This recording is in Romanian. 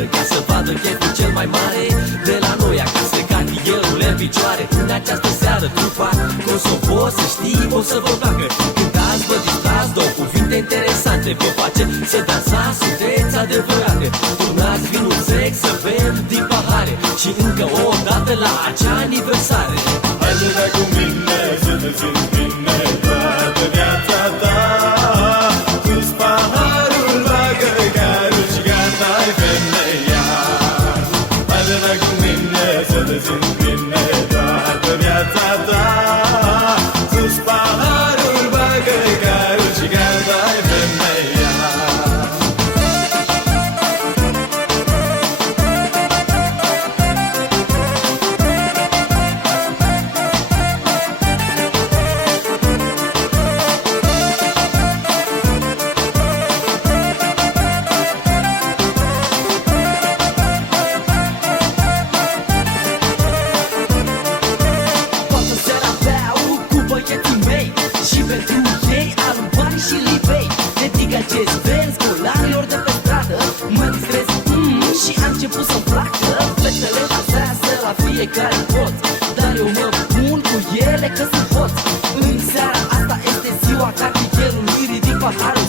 stradă ca să vadă cheful cel mai mare. De la noi acasă, cartierul în picioare. În această seară trupa Kosovo, să știi, o să vă placă. Cântați, vă distrați, două cuvinte interesante vă face să dansați, sunteți adevărate. Turnați vinul sec să bem din pahare și încă o dată la acea aniversare. Hai să dai cu mine, să te simți bine toată viața ta. Sus paharul, bagă carul și gata-i femeia. Hai să dai cu mine, să te simți bine toată viața ta. Sus paharul, bagă carul și gata-i femeia. Și pentru ei arunc bani și libei. Dedic acest vers colarilor de pe stradă. Mă distrez și a început să-mi placă. Fetele dansează la fiecare post, dar eu mă pun cu ele că sunt hoți. În seara asta este ziua cartierului, ridic paharul